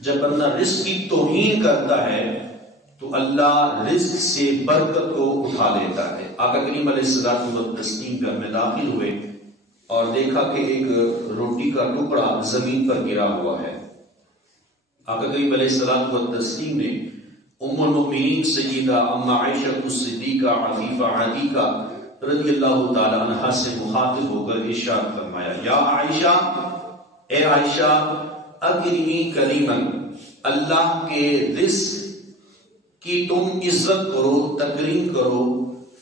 جب بندہ رزق کی توہین کرتا ہے تو اللہ رزق سے برکت کو اٹھا لیتا ہے۔ آقا کریم علیہ الصلوۃ والتسلیم گھر میں داخل ہوئے اور دیکھا کہ ایک روٹی کا ٹکڑا زمین پر گرا ہوا ہے۔ آقا کریم علیہ الصلوۃ والتسلیم نے ام المؤمنین سیدہ ام عائشہ صدیقہ عفیفہ عتیقہ رضی اللہ تعالی عنہا سے مخاطب ہو کر ارشاد فرمایا، یا عائشہ، اے عائشہ، اکرمی کریما، اللہ کے رزق کی تم عزت کرو، تکریم کرو،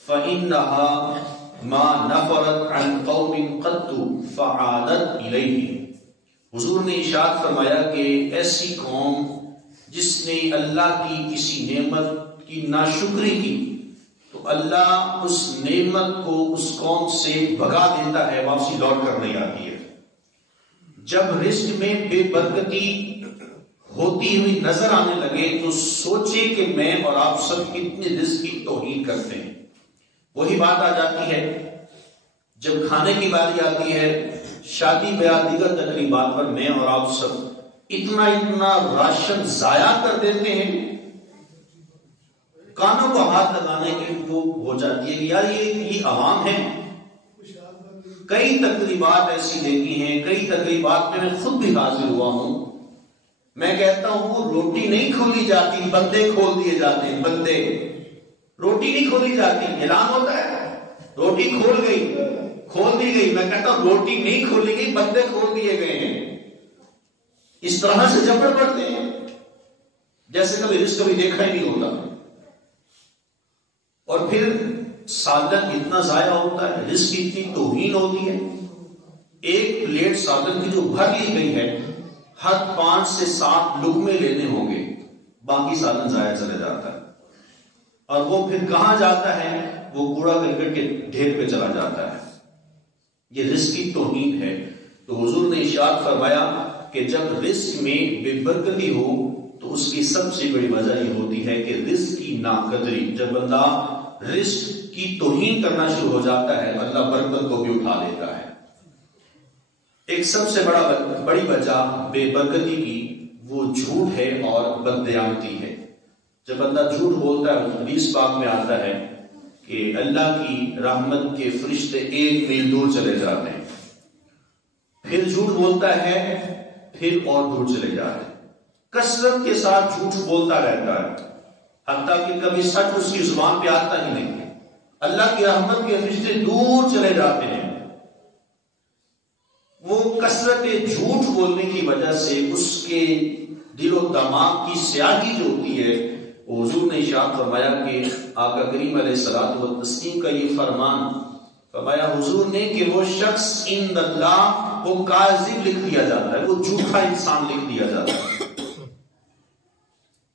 فإنها ما نفرت عن قوم قط فعادت الیہ۔ حضور نے ارشاد فرمایا کہ ایسی قوم جس نے اللہ کی کسی نعمت کی ناشکری کی تو اللہ اس نعمت کو اس قوم سے بھگا دیتا ہے، واپسی لوٹ کر نہیں آتی ہے۔ جب رزق میں بے برکتی ہوتی ہوئی نظر آنے لگے تو سوچے کہ میں اور آپ سب کتنے رزق کی توہین کرتے ہیں۔ وہی بات آ جاتی ہے جب کھانے کی باری آتی ہے، شادی بیاہ دیگر تقریبات پر میں اور آپ سب اتنا راشن ضائع کر دیتے ہیں، کانوں کو ہاتھ لگانے کی وہ ہو جاتی ہے کہ یار یہ عوام ہے۔ کئی تقریبات ایسی دیکھی ہیں، کئی تقریبات میں خود بھی حاضر ہوا ہوں، میں کہتا ہوں روٹی نہیں کھولی جاتی، بندے کھول دیے جاتے ہیں۔ بندے، روٹی نہیں کھولی جاتی، اعلان ہوتا ہے روٹی کھول دی گئی، میں کہتا ہوں روٹی نہیں کھولی گئی، بندے کھول دیے گئے ہیں۔ اس طرح سے جبڑ پڑتے ہیں جیسے کبھی رزق کبھی دیکھا ہی نہیں ہوتا، اور پھر سالن اتنا ضائع ہوتا ہے، رزق کی اتنی توہین ہوتی ہے۔ ایک پلیٹ سالن کی جو بھر لی گئی ہے، ہر 5 سے 7 لقمے لینے ہوں گے، باقی سالن ضائع چلے جاتا ہے، اور وہ پھر کہاں جاتا ہے؟ وہ کوڑا کرکٹ کے ڈھیر پہ چلا جاتا ہے۔ یہ رزق کی توہین ہے۔ تو حضور نے ارشاد فرمایا کہ جب رزق میں بے برکتی ہو تو اس کی سب سے بڑی وجہ یہ ہوتی ہے کہ رزق کی ناقدری۔ جب بندہ رزق کی توہین کرنا شروع ہو جاتا ہے، اللہ برکت کو بھی اٹھا لیتا ہے۔ ایک سب سے بڑی وجہ بے برکتی کی وہ جھوٹ ہے اور بددیانتی ہے۔ جب بندہ جھوٹ بولتا ہے، حدیث پاک میں آتا ہے کہ اللہ کی رحمت کے فرشتے 1 میل دور چلے جاتے ہیں، پھر جھوٹ بولتا ہے، پھر اور دور چلے جاتے ہیں۔ کثرت کے ساتھ جھوٹ بولتا رہتا ہے، حتیٰ کہ کبھی سچ اس کی زبان پہ آتا ہی نہیں ہے۔ اللہ کی رحمت کے فرشتے دور چلے جاتے ہیں۔ وہ کثرت جھوٹ بولنے کی وجہ سے اس کے دل و دماغ کی سیاہی جو ہوتی ہے، حضور نے ارشاد فرمایا کہ آقا کریم علیہ الصلوۃ والتسلیم کا یہ فرمان فرمایا حضور نے کہ وہ شخص عند اللہ وہ کاذب لکھ دیا جاتا ہے، وہ جھوٹا انسان لکھ دیا جاتا ہے۔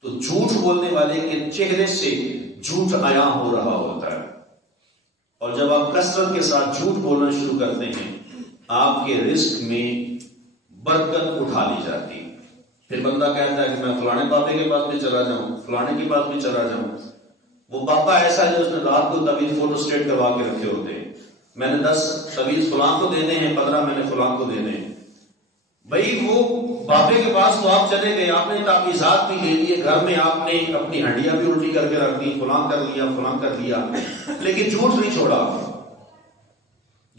تو جھوٹ بولنے والے کے چہرے سے جھوٹ عیاں ہو رہا ہوتا ہے، اور جب آپ کثرت کے ساتھ جھوٹ بولنا شروع کرتے ہیں، آپ کے رزق میں برکت اٹھا لی جاتی ہے۔ پھر بندہ کہتا ہے کہ میں فلانے بابے کے پاس بھی چلا جاؤں، فلانے کے پاس بھی چلا جاؤں۔ وہ بابا ایسا ہے جو اس نے رات کو طویل فوٹو اسٹیٹ کروا کے رکھے ہوتے ہیں، میں نے 10 طویل فلاں کو دینے ہیں، 15 میں نے فلاں کو دینے ہیں۔ بھائی وہ بابے کے پاس تو آپ چلے گئے، آپ نے تعویذات بھی لے لیے، گھر میں آپ نے اپنی ہڈیاں بھی الٹی کر کے رکھ دی، فلاں کر لیا، فلاں کر لیا، لیکن جھوٹ نہیں چھوڑا۔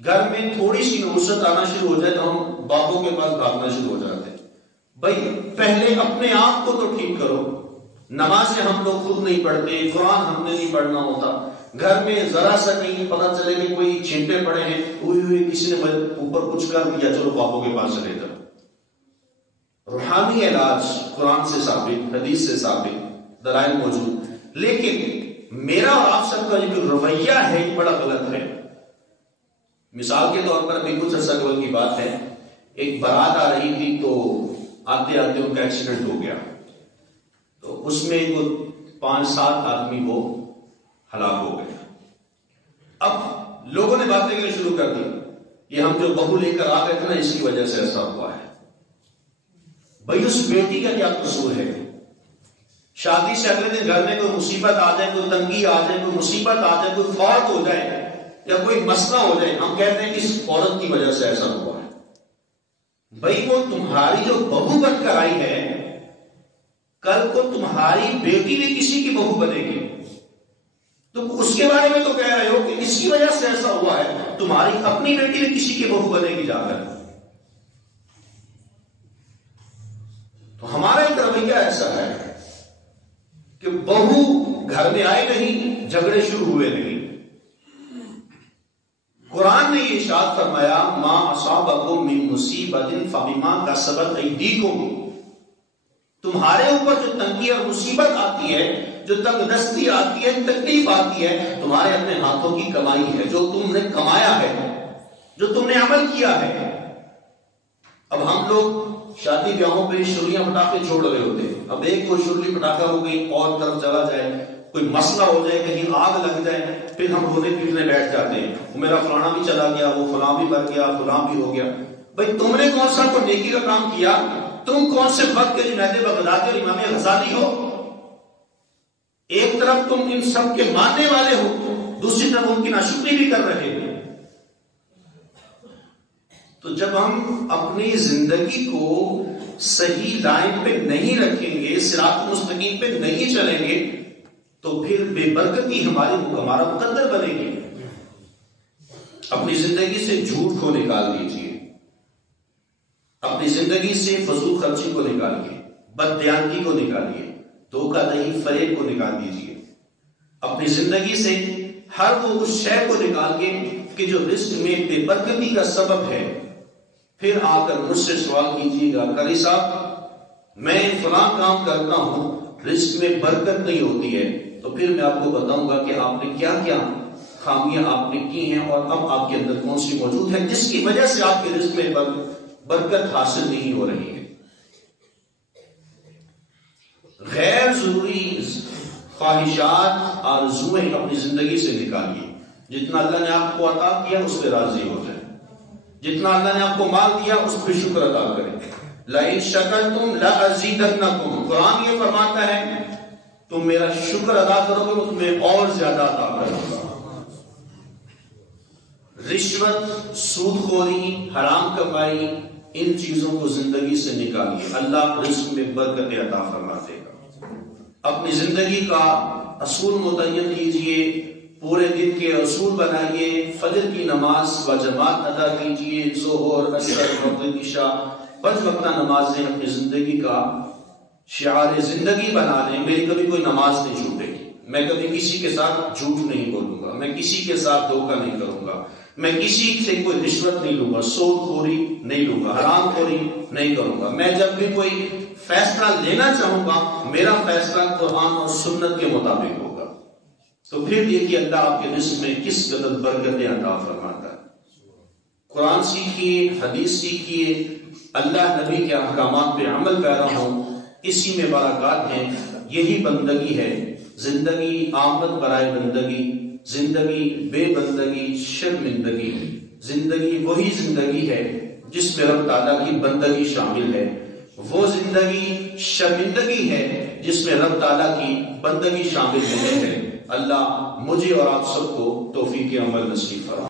گھر میں تھوڑی سی نوسط آنا شروع ہو جائے تو ہم بابوں کے پاس بھاگنا شروع ہو جاتے ہیں۔ بھائی پہلے اپنے آپ کو تو ٹھیک کرو، نمازیں ہم لوگ خود نہیں پڑھتے، قرآن ہم نے نہیں پڑھنا ہوتا، گھر میں ذرا سا کہیں پتہ چلے کہ کوئی چھینٹے پڑے ہیں، ہوئی کسی نے اوپر کچھ کر دیا، چلو بابوں کے پاس چلے جاؤ۔ روحانی علاج قرآن سے ثابت، حدیث سے ثابت، دلائل موجود، لیکن میرا اور آپ سب کا جو رویہ ہے یہ بڑا غلط ہے۔ مثال کے طور پر ابھی کچھ عرصہ قبل کی بات ہے، ایک بارات آ رہی تھی تو آتے آتے ان کا ایکسیڈنٹ ہو گیا، تو اس میں 5-7 آدمی وہ ہلاک ہو گئے۔ اب لوگوں نے باتیں کرنا شروع کر دی، یہ ہم جو بہو لے کر آ گئے تھے نا، اس کی وجہ سے ایسا ہوا ہے۔ بھائی اس بیٹی کا کیا قصور ہے؟ شادی سے اگلے دن گھر میں کوئی مصیبت آ جائے، کوئی تنگی آ جائے، کوئی مصیبت آ جائے، کوئی فوت ہو جائے یا کوئی مسئلہ ہو جائے، ہم کہتے ہیں کہ اس عورت کی وجہ سے ایسا ہوا ہے۔ بھائی وہ تمہاری جو بہو بن کر آئی ہے، کل کو تمہاری بیٹی بھی کسی کی بہو بنے گی، تم اس کے بارے میں تو کہہ رہے ہو کہ اس کی وجہ سے ایسا ہوا ہے، تمہاری اپنی بیٹی بھی کسی کی بہو بنے گی جا کر۔ تو ہمارا ایک رویہ ایسا ہے کہ بہو گھر میں آئے نہیں، جھگڑے شروع ہوئے نہیں۔ قرآن نے یہ ارشاد فرمایا ما اصابکم من مصیبت فبما کسبت ایدیکم، تمہارے اوپر جو تنگی اور مصیبت آتی ہے، جو تنگ دستی آتی ہے، تکلیف آتی ہے، تمہارے اپنے ہاتھوں کی کمائی ہے، جو تم نے کمایا ہے، جو تم نے عمل کیا ہے۔ اب ہم لوگ شادی بیاہوں پہ شرلیاں پٹاخے چھوڑ رہے ہوتے ہیں، اب ایک کوئی شرلی پٹاخہ ہو گئی اور طرف چلا جائے، کوئی مسئلہ ہو جائے، کہیں آگ لگ جائے، پھر ہم رونے پیٹنے بیٹھ جاتے ہیں، میرا فلانا بھی چلا گیا، وہ فلاں بھی مر گیا، فلاں بھی ہو گیا۔ بھائی تم نے کون سا کوئی نیکی کا کام کیا؟ تم کون سے وقت کے جنید بغدادی اور امام غزالی ہو؟ ایک طرف تم ان سب کے ماننے والے ہو، دوسری طرف ان کی ناشکری بھی کر رہے ہو۔ تو جب ہم اپنی زندگی کو صحیح لائن پہ نہیں رکھیں گے، صراط مستقیم پہ نہیں چلیں گے، تو پھر بے برکتی ہمارا مقدر بنے گی۔ اپنی زندگی سے جھوٹ کو نکال دیجیے، اپنی زندگی سے فضول خرچی کو نکالیے، بددیانتی کو نکالیے، دھوکہ دہی فریب کو نکال دیجیے۔ اپنی زندگی سے ہر وہ اس شے کو نکال کے کہ جو رزق میں بے برکتی کا سبب ہے، پھر آ کر مجھ سے سوال کیجیے گا قاری صاحب میں فلاں کام کرتا ہوں، رزق میں برکت نہیں ہوتی ہے، تو پھر میں آپ کو بتاؤں گا کہ آپ نے کیا کیا خامیاں آپ نے کی ہیں اور اب آپ کے اندر کون سی موجود ہے جس کی وجہ سے آپ کے رزق میں برکت حاصل نہیں ہو رہی ہے۔ غیر ضروری خواہشات آرزوئیں اپنی زندگی سے نکالیے۔ جتنا اللہ نے آپ کو عطا کیا اس پہ راضی ہو جائیں، جتنا اللہ نے آپ کو مال دیا اس پہ شکر ادا کریں۔ لَإِن شَكَرْتُمْ لَأَزِيدَنَّكُمْ، قرآن یہ فرماتا ہے تم میرا شکر ادا کرو گے میں تمہیں اور زیادہ عطا کروں گا۔ رشوت، سود خوری، حرام کمائی، ان چیزوں کو زندگی سے نکالیے، اللہ رزق میں برکت عطا فرما دے گا۔ اپنی زندگی کا اصول متعین کیجئے، پورے دن کے اصول بنائیے، فجر کی نماز باجماعت ادا کیجئے، ظہر، عصر، مغرب، عشاء 5 وقتہ نمازیں اپنی زندگی کا شعار زندگی بنا لیں۔ میری کبھی کوئی نماز نہیں چھوٹے گی، میں کبھی کسی کے ساتھ جھوٹ نہیں بولوں گا، میں کسی کے ساتھ دھوکہ نہیں کروں گا، میں کسی سے کوئی رشوت نہیں لوں گا، سود خوری نہیں لوں گا، حرام خوری نہیں کروں گا۔ میں جب بھی کوئی فیصلہ لینا چاہوں گا میرا فیصلہ قرآن اور سنت کے مطابق ہوگا۔ تو پھر دیکھیے اللہ آپ کے رزق میں کس قدر برکتیں عطا فرماتا ہے۔ قرآن سیکھیے، حدیث سیکھیے، اللہ نبی کے احکامات پہ عمل پیرا ہوں، اسی میں برکات ہیں۔ یہی بندگی ہے، زندگی آمد برائے بندگی، زندگی بے بندگی شرمندگی، زندگی وہی زندگی ہے جس میں رب تعالیٰ کی بندگی شامل ہے، وہ زندگی شرمندگی ہے جس میں رب تعالیٰ کی بندگی شامل نہیں ہے۔ اللہ مجھے اور آپ سب کو توفیق عمل نصیب فرمائے۔